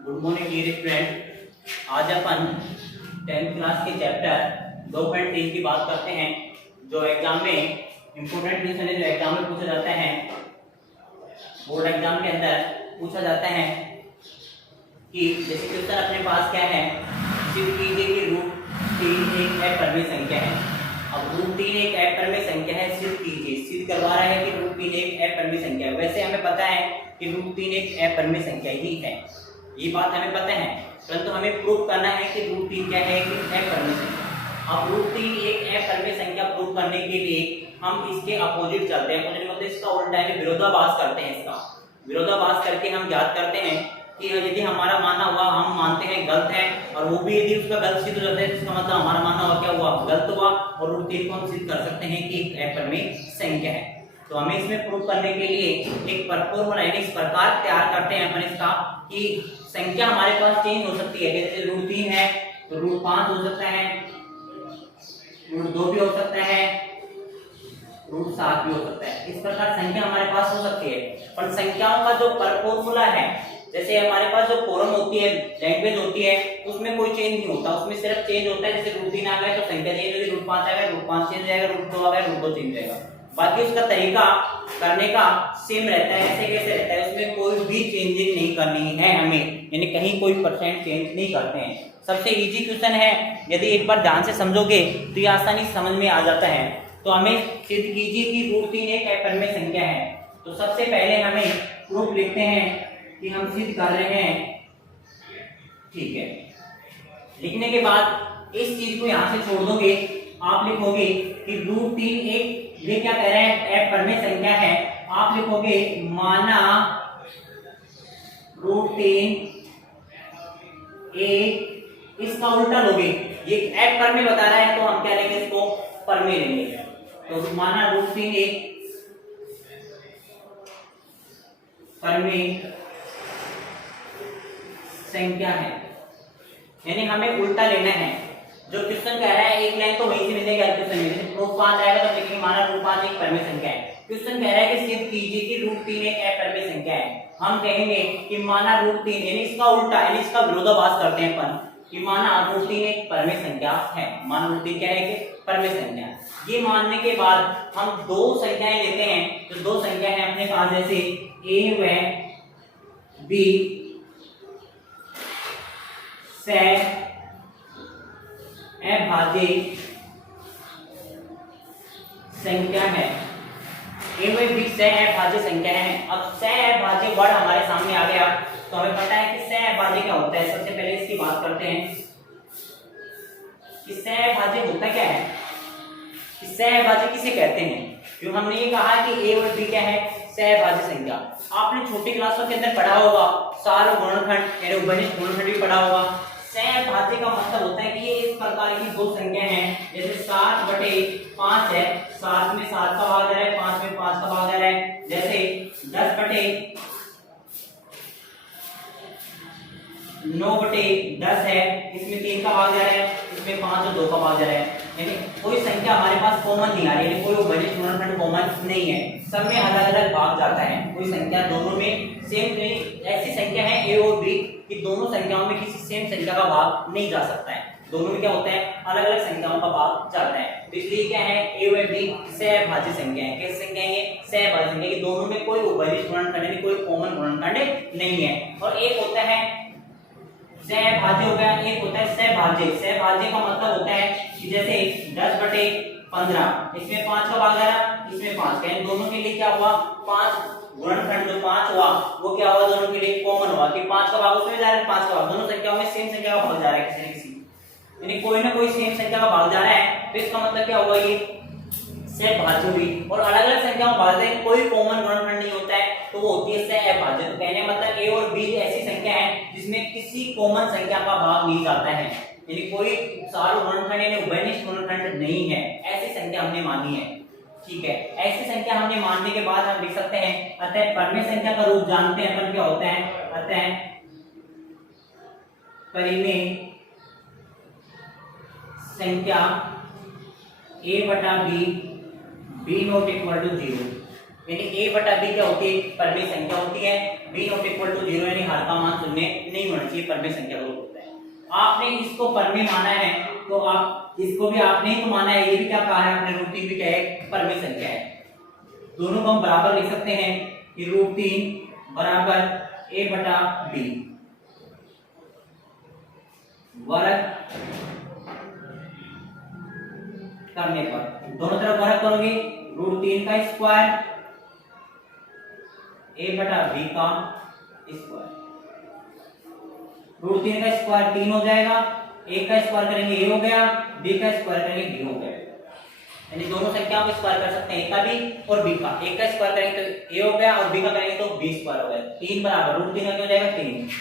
Good morning dear student. आज अपन 10th class के chapter 2.3 की बात करते हैं, जो एग्जाम में इम्पोर्टेंट क्वेश्चन है, जो एग्जाम में पूछा जाता है, बोर्ड एग्जाम के अंदर पूछा जाता है कि जैसे क्वेश्चन अपने पास क्या है, सिद्ध कीजिए कि √3 एक अपरिमेय संख्या है। अब √3 एक अपरिमेय संख्या है, सिद्ध कीजिए, सिद्ध करवा रहा है कि √3 एक अपरिमेय संख्या है। वैसे हमें पता है कि √3 एक अपरिमेय संख्या ही है, ये बात हमें पता है, परंतु हमें प्रूव करना है कि √3 क्या है, कि अपरिमेय संख्या। अब √3 एक अपरिमेय संख्या प्रूव करने के लिए हम इसके अपोजिट चलते हैं। अपोजिट मतलब इसका उल्टा है, विरोधाभास करते हैं। इसका विरोधाभास करके हम ज्ञात करते हैं कि यदि हमारा मानना हुआ, हम मानते हैं गलत है, और वो भी यदि उसका गलत सिद्ध हो जाता है, इसका मतलब हमारा मानना हुआ क्या हुआ, गलत हुआ, और √3 को हम सिद्ध कर सकते हैं कि एक अपरिमेय संख्या है। तो हमें इसमें प्रूव करने के लिए एक फॉर्मूला यानी इस प्रकार तैयार करते हैं अपन इसका कि संख्या हमारे पास चेंज हो सकती है। जैसे √3 है तो √5 हो सकता है, √2 भी हो सकता है, √7 भी हो सकता है। इस प्रकार संख्या हमारे पास हो सकती है। पर संख्याओं का जो फॉर्मूला है, जैसे हमारे पास जो फॉर्म होती है, लैंग्वेज होती है, उसमें कोई चेंज नहीं होता, उसमें सिर्फ चेंज होता है जैसे √3 आ गया तो संख्या चेंज होगी, √5 आ गया √5 चेंज हो जाएगा, √2 आ गया √2 चेंज हो जाएगा। बाकी उसका तरीका करने का सेम रहता है। ऐसे कैसे रहता है, उसमें कोई भी चेंजिंग नहीं करनी है हमें, यानी कहीं कोई परसेंट चेंज नहीं करते हैं। सबसे इजी क्वेश्चन है, यदि एक बार ध्यान से समझोगे तो ये आसानी से समझ में आ जाता है। तो हमें सिद्ध कीजिए कि √3 एक अपरिमेय संख्या है। तो सबसे पहले हमें प्रूफ लिखते हैं कि हम सिद्ध कर रहे हैं, ठीक है। लिखने के बाद इस चीज को यहां से छोड़ दोगे, आप लिखोगे कि √3 एक, ये क्या कह रहे हैं, अपरिमेय संख्या है। आप लिखोगे माना √3 एक, इसका उल्टा लोगे, ये अपरिमेय बता रहा है तो हम क्या लेंगे, इसको परिमेय लेंगे। तो माना √3 एक परिमेय संख्या है, यानी हमें उल्टा लेना है। जो क्वेश्चन कह रहा है एक लाइन तो वहीं से मिलेगा, क्वेश्चन में जैसे प्रूफ 5 आएगा तो लिखेंगे माना √5 एक परिमेय संख्या है। क्वेश्चन कह रहा है कि सिद्ध कीजिए कि √3 एक अपरिमेय संख्या है। हम कहेंगे कि माना √3, यानी इसका उल्टा, यानी इसका विरोधाभास करते हैं अपन कि माना √3 एक परिमेय संख्या है। माना √3 क्या है, कि परिमेय संख्या। ये मानने के बाद हम दो संख्याएं लेते हैं, तो दो संख्या है अपने पास, जैसे a व b से अभाज्य संख्या है। a व b से अभाज्य संख्या है। अब से अभाज्य वर्ड हमारे सामने आ गया तो हमें पता है कि से अभाज्य क्या होता है। सबसे पहले इसकी बात करते हैं कि से अभाज्य होता क्या है, कि से अभाज्य किसे कहते हैं। क्यों हमने ये कहा कि a और b क्या है, से अभाज्य संख्या। आपने छोटी क्लासों के अंदर पढ़ा होगा, सार गुणनखंड यानी उभयनिष्ठ गुणनखंड भी पढ़ा होगा। से अभाज्य का मतलब होता है कि ये इस प्रकार की दो संख्या हैं, जैसे 7/5 है, 7 में 7 का भाग आ रहा है, 5 में 5 का भाग आ रहा है। जैसे 10/9/10 है, इसमें 3 का भाग जा रहा है, इसमें 5 और 2 का भाग जा रहा है। यानी कोई संख्या हमारे पास कॉमन नहीं आ रही, यानी कोई उभयनिष्ठ गुणनखंड कॉमन नहीं है, सब में अलग अलग भाग जाता है। कोई संख्या दोनों में सेम नहीं, ऐसी संख्या है a और b कि दोनों संख्याओं में किसी सेम संख्या का भाग नहीं जा सकता है। दोनों में क्या होता है, अलग अलग संख्याओं का भाग जाता है। तो इसलिए क्या है, a और b से अभाज्य संख्या है। कैसी संख्या है ये, से अभाज्य संख्या, कि दोनों में कोई उभयनिष्ठ गुणनखंड यानी कोई कॉमन गुणनखंड नहीं है। और एक होता है सहभाज्य हो गया, एक होता है सहभाज्य। सहभाज्य का मतलब होता है कि जैसे 10/15, इसमें 5 का भाग आ रहा, इसमें 5 का, दोनों के लिए क्या हुआ, 5 गुणनखंड जो 5 हुआ वो क्या हुआ, दोनों के लिए कॉमन हुआ कि 5 का भाग उसमें जा रहा है, 5 का भाग, दोनों संख्याओं में सेम संख्या का भाग जा रहा है किसी न किसी, यानी कोई ना कोई सेम संख्या का भाग जा रहा है। तो इसका मतलब क्या हुआ, ये सहभाज्य हुई। और अलग अलग संख्याओं में भाग जाए, कोई कॉमन गुणनखंड नहीं होता है, तो वो होती है सहअभाज्य। तो कहने मतलब a और b ऐसी संख्या है जिसमें किसी कॉमन संख्या का भाग नहीं जाता है, यानी कोई सार गुणनखंड यानी उभयनिष्ठ गुणनखंड नहीं है। ऐसी संख्या हमने मानी है, ठीक है। ऐसी संख्या हमने मानने के बाद हम लिख सकते हैं, अतः परिमेय संख्या का रूप जानते हैं अपन क्या होता है, अतः परिमेय संख्या a/b b ≠ 0, यानी a बटा b क्या होती है, परमेय संख्या होती है। b नॉट इक्वल टू 0 यानी हर का मान शून्य नहीं होना चाहिए, परमेय संख्या का रूप होता है। आपने इसको परमेय माना है तो आप इसको भी आपने ही तो माना है, ये भी क्या कहा है आपने, √3 भी क्या है, परमेय संख्या है। दोनों को हम बराबर लिख सकते हैं कि √3 बराबर a बटा b वर्ग करने पर दोनों तरफ वर्ग करोगे, √3 का स्क्वायर a बटा b का स्क्वायर, √3 का स्क्वायर 3 हो जाएगा, a का स्क्वायर करेंगे a हो गया, b का स्क्वायर करेंगे b हो गया। यानी दोनों संख्याओं का स्क्वायर कर सकते हैं, a का भी और b का। a का स्क्वायर करेंगे तो a हो गया और b का करेंगे तो b स्क्वायर हो गया। 3 बराबर √3 का क्या हो जाएगा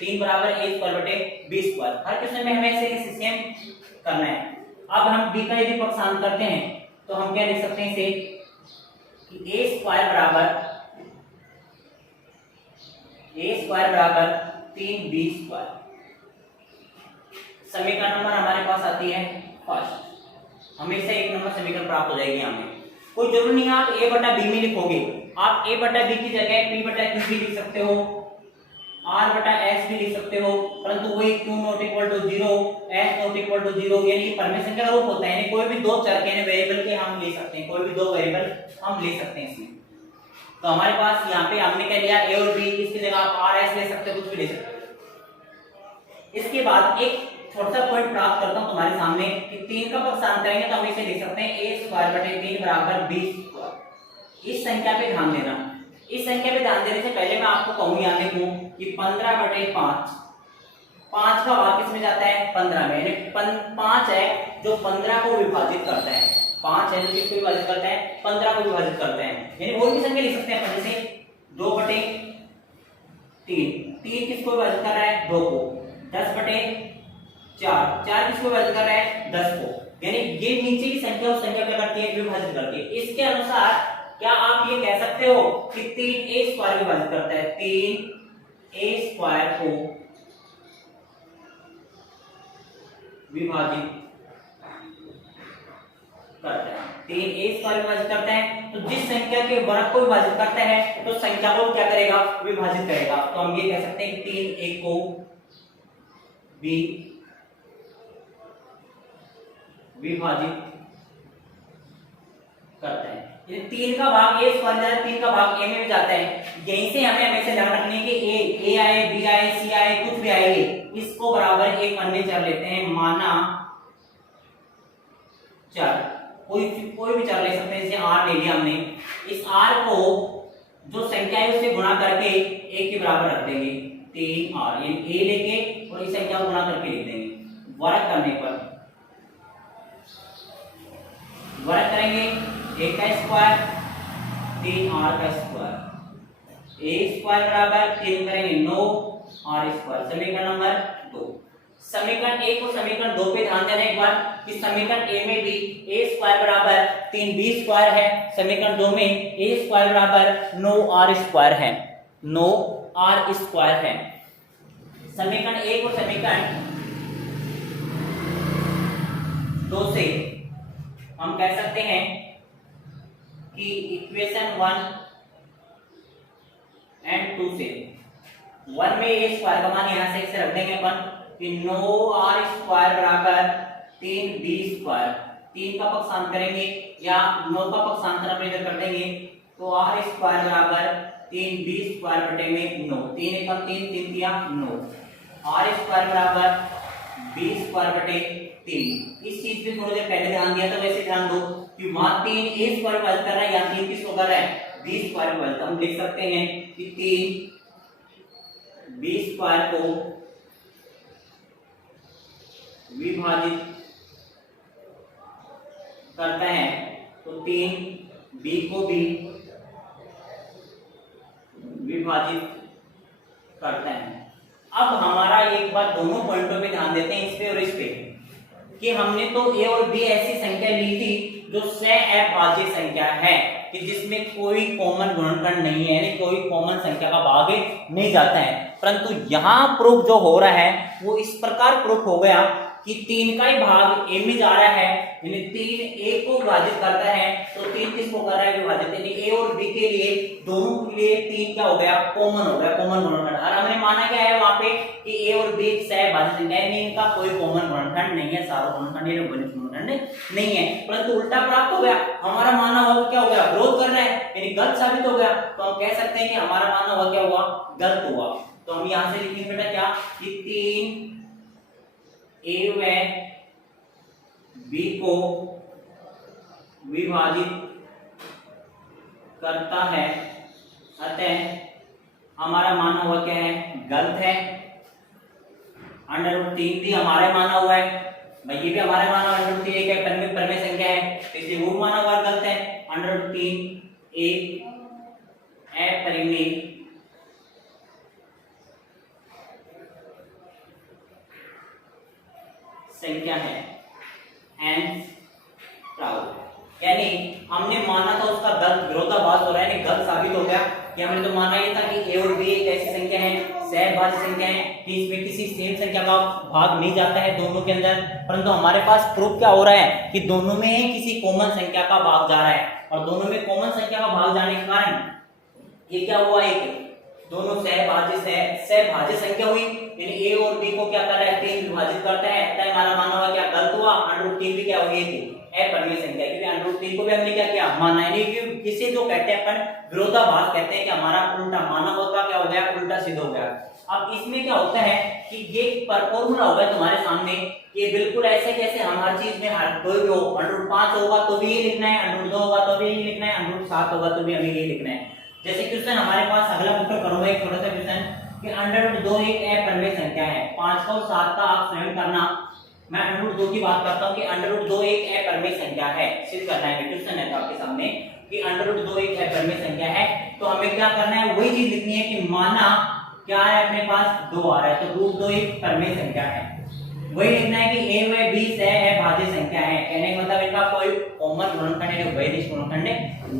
3 बराबर a स्क्वायर बटे b स्क्वायर। हर क्वेश्चन में हमें इसे सेम करना है। अब हम b का यदि पक्षांतर करते हैं तो हम क्या लिख सकते हैं इसे कि a स्क्वायर बराबर 3b स्क्वायर। समीकरण नंबर हमारे पास आती है फर्स्ट, हमेशा 1 नंबर समीकरण प्राप्त हो जाएगी। यहाँ में कोई जरूरी नहीं है आप a बटा b में लिखोगे, आप a बटा b की जगह p बटा q भी लिख सकते हो, r बटा s भी लिख सकते हो, परंतु वही q not equal to 0, s not equal to 0 यानी परमेय संख्या का रूप होता है। यानी कोई भी दो चर के वेरिएबल के हम ले सकते हैं, कोई भी दो वेरिएबल हम ले सकते हैं इसमें। तो हमारे पास यहाँ पे हमने क्या लिया a और b, इसकी जगह आप r s ले सकते हो, कुछ भी ले सकते हो। इसके बाद एक छोटा सा पॉइंट प्राप्त करता हूं तुम्हारे सामने कि 3 का पक्षांतर करेंगे तो हम इसे लिख सकते हैं a स्क्वायर बटे 3 बराबर b स्क्वायर। इस संख्या पे ध्यान देना, इस संख्या पे ध्यान देने से पहले मैं आपको कहूं यहाँ देखो कि 15 बटे 5, 5 का भाग किस में जाता है 15 में, यानी 5 है जो 15 को विभाजित करता है, 5 है जो किसको विभाजित करता है 15 को विभाजित करता है। यानी और भी संख्या लिख सकते हैं अपन, जैसे 2 बटे 3, 3 किसको विभाजित कर रहा है 2 को, 10 बटे 4, 4 किसको विभाजित कर रहा है 10 को। यानी ये नीचे की संख्या उस संख्या क्या करती है विभाजित करती है। इसके अनुसार क्या आप ये कह सकते हो कि 3a स्क्वायर विभाजित करता है, 3a स्क्वायर को विभाजित करता है, 3a स्क्वायर विभाजित करता है। तो जिस संख्या के वर्ग को विभाजित करता है तो संख्या को क्या करेगा विभाजित करेगा। तो हम ये कह सकते हैं कि 3a को b विभाजित करता है। ये 3 का भाग a स्क्वायर जाता है, 3 का भाग a में भी जाता है। यहीं से हमें हमेशा ध्यान रखनी है कि a आए b आए c आए कुछ भी आएंगे, इसको बराबर एक अन्य चर लेते हैं, माना चर, कोई भी चर ले सकते हैं। जैसे r ले लिया हमने, इस r को जो संख्या है उससे गुणा करके a के बराबर रख देंगे, 3r, यानी a लेके और इस संख्या को गुणा करके लिख देंगे। वर्ग करने पर वर्ग करेंगे a का स्क्वायर 3r का स्क्वायर, a स्क्वायर बराबर 3 करेंगे 9r स्क्वायर। समीकरण नंबर 2। समीकरण 1 और समीकरण 2 पे ध्यान देना एक बार कि समीकरण a में भी a स्क्वायर बराबर 3b स्क्वायर है, समीकरण 2 में a स्क्वायर बराबर 9r स्क्वायर है, 9r स्क्वायर है। समीकरण 1 और समीकरण 2 से हम कह सकते हैं कि इक्वेशन 1 एंड 2 से 1 में a स्क्वायर का मान यहां से रख देंगे अपन कि 9r स्क्वायर बराबर 3b स्क्वायर, 3 का पक्षांतर करेंगे या 9 का पक्षांतर हम इधर कर देंगे तो r स्क्वायर बराबर 3b स्क्वायर बटे में 9, 3 एकम 3, 3 दिया 9, r स्क्वायर बराबर b स्क्वायर बटे 3। इस चीज पे थोड़ी देर पहले ध्यान दिया था, वैसे ध्यान दो कि वहां 3 a स्क्वायर विभाजित कर रहा है, यहाँ 3 किसको कर रहा है b स्क्वायर विभाजित। हम लिख सकते हैं कि 3 b स्क्वायर को विभाजित करता है तो 3 b को भी विभाजित करता है। अब हमारा एक बार दोनों पॉइंटों पे ध्यान देते हैं, इस पे और इस पे, कि हमने तो a और b ऐसी संख्या ली थी जो सहअभाज्य संख्या है कि जिसमें कोई कॉमन गुणनखंड नहीं है, यानी कोई कॉमन संख्या का भाग नहीं जाता है। परंतु यहाँ प्रूफ जो हो रहा है वो इस प्रकार प्रूफ हो गया कि 3 का ही भाग ए में जा रहा है, यानी 3 ए को विभाजित करता है, तो 3 किसको कर रहा है विभाजित, यानी ए और बी के लिए दोनों के लिए 3 क्या हो गया कॉमन हो गया, कॉमन गुणनखंड। और हमने माना क्या है वहां पे कि ए और बी सहभाज्य संख्या है, इनका कोई कॉमन गुणनखंड नहीं है, सारा गुणनखंड ये घनिष्ठ गुणनखंड नहीं है, परंतु उल्टा प्राप्त हो गया, हमारा माना हुआ क्या हो गया विरोध कर रहा है, यानी गलत साबित हो गया। तो हम कह सकते हैं कि हमारा माना हुआ क्या हुआ गलत हुआ। तो हम यहां से लिखेंगे बेटा क्या कि 3 ए व बी को विभाजित करता है, अतः हमारा माना हुआ क्या है गलत है। √3 भी हमारा माना हुआ है, भाई ये भी हमारा माना हुआ है, √3 एक परमेय संख्या है, तो इसलिए वो माना हुआ गलत है। √3 एक अपरिमेय संख्या है, एंड प्राउड, यानी हमने माना था उसका गलत, विरोधाभास हो रहा है, गलत साबित हो गया कि हमने तो माना ये था कि ए और बी एक ऐसी संख्या है, सहभाज्य संख्या है कि इसमें किसी सेम संख्या का भाग नहीं जाता है दोनों के अंदर, परंतु हमारे पास प्रूफ क्या हो रहा है कि दोनों में ही किसी कॉमन संख्या का भाग जा रहा है, और दोनों में कॉमन संख्या का भाग जाने के कारण ये क्या हुआ, एक दोनों सहभाज्य संख्या हुई, यानी ए और बी को क्या कर रहा है 3 विभाजित करता है, तब हमारा माना हुआ क्या गलत हुआ। √3 भी क्या हुई थी अपरिमेय संख्या, क्योंकि √3 को भी हमने क्या किया माना, यानी कि किसे जो कहते हैं अपन विरोधाभास कहते हैं कि हमारा उल्टा माना हुआ का क्या हो गया उल्टा सिद्ध हो गया। अब इसमें क्या होता है कि ये फॉर्मूला होगा तुम्हारे सामने, ये बिल्कुल ऐसे जैसे हम हर चीज में हर कोई भी हो, √5 होगा तो भी ये लिखना है, √2 होगा तो भी ये लिखना है, √7 होगा तो भी हमें ये लिखना है। जैसे क्वेश्चन हमारे पास अगला उत्तर करूंगा एक छोटा सा क्वेश्चन कि √2 एक अपरिमेय संख्या है, 5 का और 7 का आप स्वयं करना, मैं √2 की बात करता हूं कि √2 एक अपरिमेय संख्या है, सिद्ध करना है, क्वेश्चन है आपके सामने कि √2 एक अपरिमेय संख्या है, तो हमें क्या करना है वही चीज लिखनी है कि माना क्या है अपने पास 2 आ रहा है, तो √2 एक परिमेय संख्या है, वही लिखना है कि a व b सहभाज्य संख्या है, कहने का मतलब इनका कोई कॉमन गुणनखंड है, वैदिक गुणनखंड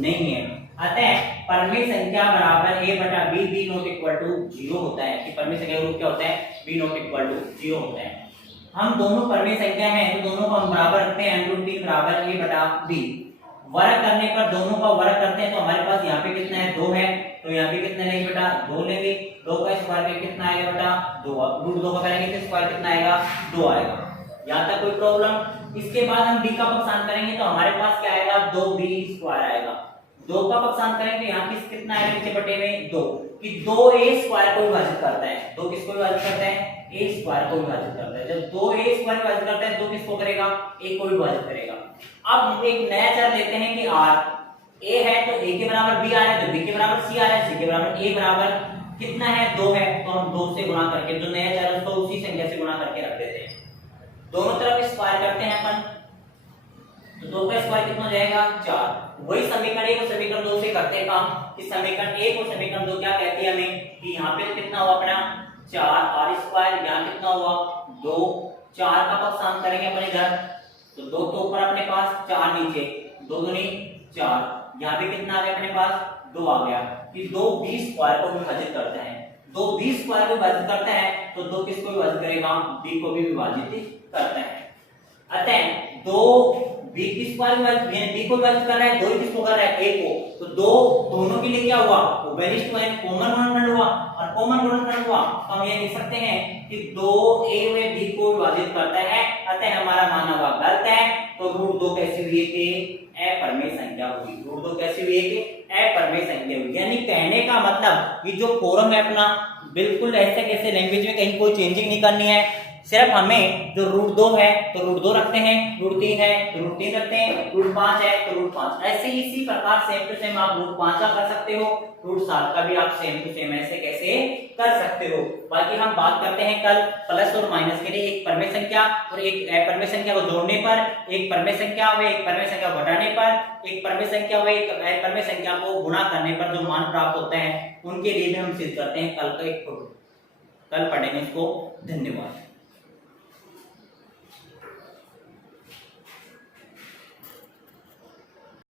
नहीं है, अतः परिमेय संख्या बराबर a बटा b, b not equal to 0 होता है, कि परिमेय संख्या का रूप क्या होता है b नॉट इक्वल टू 0 होता है। हम दोनों परिमेय संख्या हैं तो दोनों को हम बराबर रखते हैं, √3 बराबर a बटा b, वर्ग करने पर दोनों का वर्ग करते हैं तो हमारे पास यहाँ पे कितना है 2 है, तो यहाँ पे कितना लेंगे बेटा 2 लेंगे, 2 का स्क्वायर कितना आएगा बेटा 2, √2 का करेंगे तो स्क्वायर कितना आएगा 2 आएगा। यहाँ तक कोई प्रॉब्लम। इसके बाद हम b का पक्षांतर करेंगे तो हमारे पास क्या आएगा 2b स्क्वायर आएगा, 2 का पक्षांतर करेंगे यहाँ पे कितना आएगा नीचे बटे में 2, कि 2a स्क्वायर को विभाजित करता है, 2 किसको विभाजित करता है a स्क्वायर को विभाजित करता है, जब 2a स्क्वायर विभाजित करता है 2 किसको करेगा a को विभाजित करेगा। अब हम एक नया चर लेते हैं कि r, a है तो a के बराबर b आ रहा है, तो b के बराबर c आ रहा है, c के बराबर a बराबर कितना है 2 है, तो हम 2 से गुणा करके जो नया चर है उसको उसी संख्या से गुणा करके रख देते हैं, दोनों तरफ स्क्वायर करते हैं अपन, तो 2 का स्क्वायर कितना हो जाएगा 4, वही समीकरण 1 और समीकरण 2 से करते हैं काम कि समीकरण 1 और समीकरण 2 क्या कहती है हमें कि यहाँ पे कितना हुआ अपना 4r स्क्वायर, यहाँ कितना हुआ 2, 4 का पक्षांतर करेंगे अपने इधर तो 2 तो ऊपर अपने पास 4 नीचे, 2 दूनी 4, यहाँ पे कितना आ गया अपने पास 2 आ गया, कि 2 b स्क्वायर को विभाजित करता है, 2 b स्क्वायर को विभाजित करता है तो 2 किसको विभाजित करेगा b को भी विभाजित करता है, अतः 2 b की स्क्वायर b को विभाजित कर रहा है, 2 किसको कर रहा है a को, तो 2 दोनों के लिए क्या हुआ वैलिड कॉमन गुणनखंड हुआ, और कॉमन गुणनखंड हुआ तो हम ये लिख सकते हैं कि 2a व b को विभाजित करता है, अतः हमारा माना हुआ गलत है, तो √2 कैसी हुई कि अपरिमेय संख्या हुई, √2 कैसी हुई कि अपरिमेय संख्या हुई। यानी कहने का मतलब ये जो फॉर्म है अपना बिल्कुल ऐसे कैसे लैंग्वेज में कहीं कोई चेंजिंग नहीं करनी है, सिर्फ हमें जो √2 है तो √2 रखते हैं, √3 है तो √3 रखते हैं, √5 है तो √5, ऐसे ही इसी प्रकार सेम टू सेम आप √5 का कर सकते हो, √7 का भी आप सेम टू सेम ऐसे कैसे कर सकते हो। बाकी हम बात करते हैं कल प्लस और माइनस के लिए एक परिमेय संख्या और एक अपरिमेय संख्या को जोड़ने पर, एक परिमेय संख्या व एक परिमेय संख्या को घटाने पर, एक परिमेय संख्या व एक अपरिमेय संख्या को गुणा करने पर जो मान प्राप्त होता है उनके लिए भी हम सिद्ध करते हैं, कल पढ़ेंगे इसको। धन्यवाद।